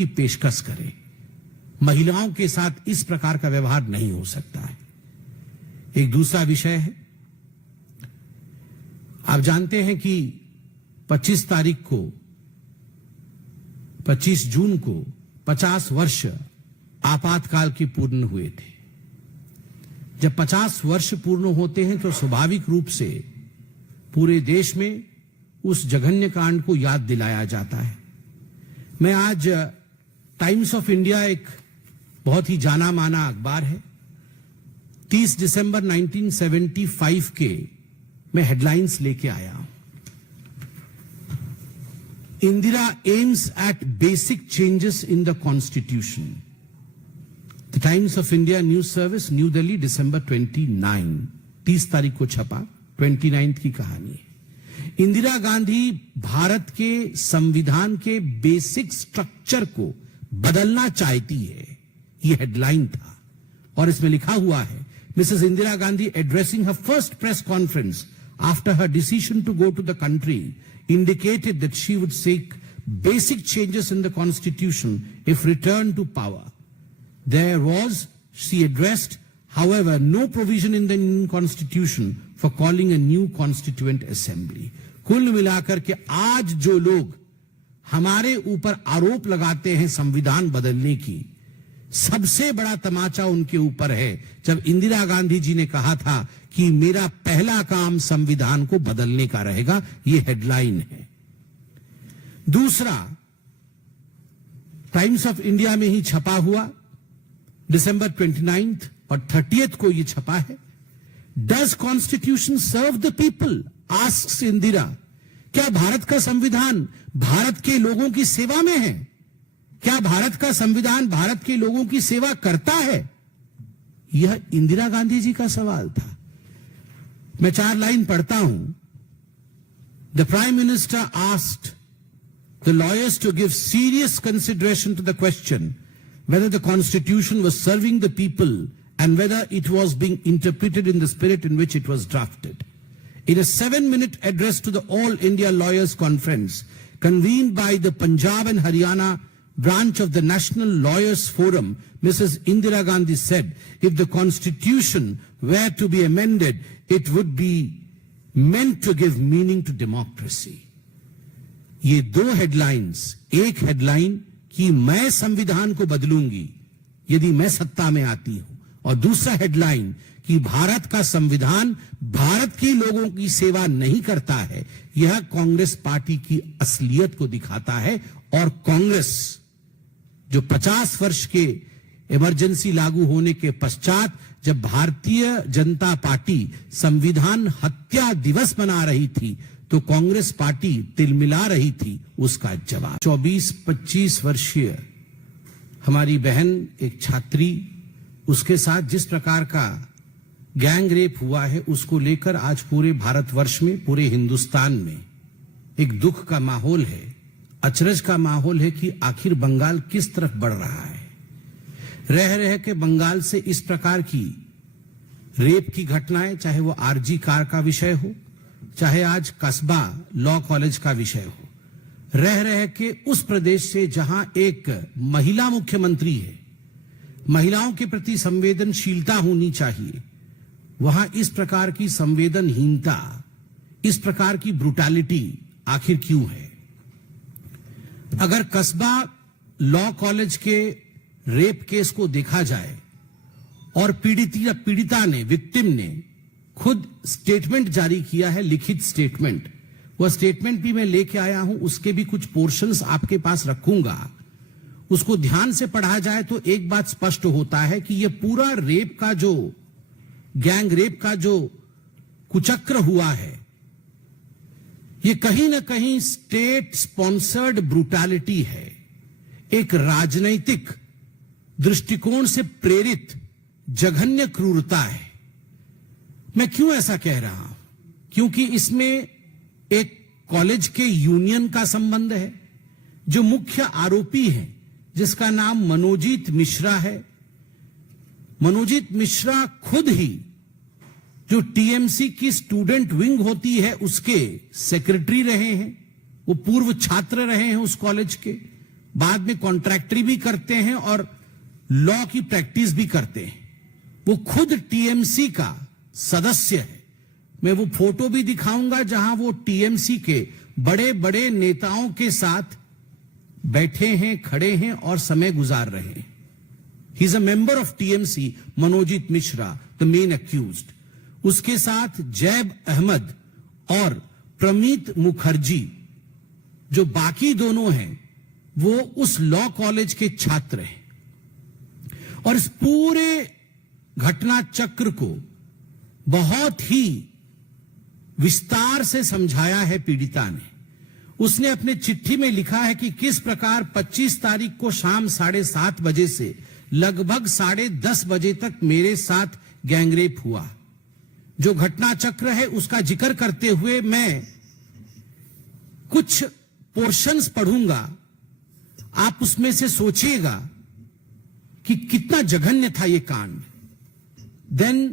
की पेशकश करे। महिलाओं के साथ इस प्रकार का व्यवहार नहीं हो सकता है। एक दूसरा विषय है, आप जानते हैं कि 25 जून को 50 वर्ष आपातकाल के पूर्ण हुए थे। जब 50 वर्ष पूर्ण होते हैं तो स्वाभाविक रूप से पूरे देश में उस जघन्य कांड को याद दिलाया जाता है। मैं आज टाइम्स ऑफ इंडिया एक बहुत ही जाना माना अखबार है, 30 दिसंबर 1975 के मैं हेडलाइंस लेके आया हूं। Indira aims at basic changes in the constitution. The Times of India news service, New Delhi, दिसंबर 30 तारीख को छपा। 29 की कहानी है। इंदिरा गांधी भारत के संविधान के बेसिक स्ट्रक्चर को बदलना चाहती है, यह हेडलाइन था। और इसमें लिखा हुआ है, Mrs Indira Gandhi addressing her first press conference after her decision to go to the country indicated that she would seek basic changes in the constitution if returned to power. There was, she addressed, however, no provision in the Indian constitution for calling a new constituent assembly. कुल मिलाकर के आज जो लोग हमारे ऊपर आरोप लगाते हैं संविधान बदलने की, सबसे बड़ा तमाचा उनके ऊपर है जब इंदिरा गांधी जी ने कहा था कि मेरा पहला काम संविधान को बदलने का रहेगा। यह हेडलाइन है। दूसरा, टाइम्स ऑफ इंडिया में ही छपा हुआ, दिसंबर 29 और 30 को यह छपा है। Does constitution serve the people, asks Indira. क्या भारत का संविधान भारत के लोगों की सेवा में है? क्या भारत का संविधान भारत के लोगों की सेवा करता है? यह इंदिरा गांधी जी का सवाल था। मैं 4 लाइन पढ़ता हूं। The prime minister asked the lawyers to give serious consideration to the question whether the constitution was serving the people and whether it was being interpreted in the spirit in which it was drafted. In a 7-minute address to the All India Lawyers Conference convened by the Punjab and Haryana branch of the National Lawyers Forum, Mrs. Indira Gandhi said, if the constitution were to be amended, it would be meant to give meaning to democracy. ये 2 headlines, एक headline कि मैं संविधान को बदलूंगी यदि मैं सत्ता में आती हूं, और दूसरा हेडलाइन कि भारत का संविधान भारत के लोगों की सेवा नहीं करता है। यह कांग्रेस पार्टी की असलियत को दिखाता है। और कांग्रेस जो 50 वर्ष के इमरजेंसी लागू होने के पश्चात जब भारतीय जनता पार्टी संविधान हत्या दिवस मना रही थी तो कांग्रेस पार्टी तिलमिला रही थी, उसका जवाब 24-25 वर्षीय हमारी बहन एक छात्री, उसके साथ जिस प्रकार का गैंग रेप हुआ है उसको लेकर आज पूरे भारतवर्ष में, पूरे हिंदुस्तान में एक दुख का माहौल है, अचरज का माहौल है कि आखिर बंगाल किस तरफ बढ़ रहा है। रह रह के बंगाल से इस प्रकार की रेप की घटनाएं, चाहे वो आरजी कार का विषय हो, चाहे आज कस्बा लॉ कॉलेज का विषय हो, रह रह के उस प्रदेश से जहां एक महिला मुख्यमंत्री है, महिलाओं के प्रति संवेदनशीलता होनी चाहिए, वहां इस प्रकार की संवेदनहीनता, इस प्रकार की ब्रुटैलिटी आखिर क्यों है? अगर कस्बा लॉ कॉलेज के रेप केस को देखा जाए और पीड़िता ने, विक्टिम ने खुद स्टेटमेंट जारी किया है, लिखित स्टेटमेंट, वह स्टेटमेंट भी मैं लेके आया हूं, उसके भी कुछ पोर्शंस आपके पास रखूंगा। उसको ध्यान से पढ़ा जाए तो एक बात स्पष्ट होता है कि यह पूरा रेप का जो गैंग रेप का जो कुचक्र हुआ है, यह कहीं ना कहीं स्टेट स्पॉन्सर्ड ब्रूटैलिटी है, एक राजनैतिक दृष्टिकोण से प्रेरित जघन्य क्रूरता है। मैं क्यों ऐसा कह रहा हूं? क्योंकि इसमें एक कॉलेज के यूनियन का संबंध है। जो मुख्य आरोपी है जिसका नाम मनोजीत मिश्रा है, मनोजीत मिश्रा खुद ही जो टीएमसी की स्टूडेंट विंग होती है उसके सेक्रेटरी रहे हैं, वो पूर्व छात्र रहे हैं उस कॉलेज के, बाद में कॉन्ट्रैक्टरी भी करते हैं और लॉ की प्रैक्टिस भी करते हैं। वो खुद टीएमसी का सदस्य है। मैं वो फोटो भी दिखाऊंगा जहां वो टीएमसी के बड़े बड़े नेताओं के साथ बैठे हैं, खड़े हैं और समय गुजार रहे हैं। He is a member of TMC, Manojit Mishra, the main accused. उसके साथ जैब अहमद और प्रमीत मुखर्जी, जो बाकी दोनों हैं, वो उस लॉ कॉलेज के छात्र हैं। और इस पूरे घटना चक्र को बहुत ही विस्तार से समझाया है पीड़िता ने। उसने अपने चिट्ठी में लिखा है कि किस प्रकार 25 तारीख को शाम 7:30 बजे से लगभग 10:30 बजे तक मेरे साथ गैंगरेप हुआ। जो घटना चक्र है उसका जिक्र करते हुए मैं कुछ पोर्शंस पढ़ूंगा, आप उसमें से सोचिएगा कि कितना जघन्य था ये कांड। देन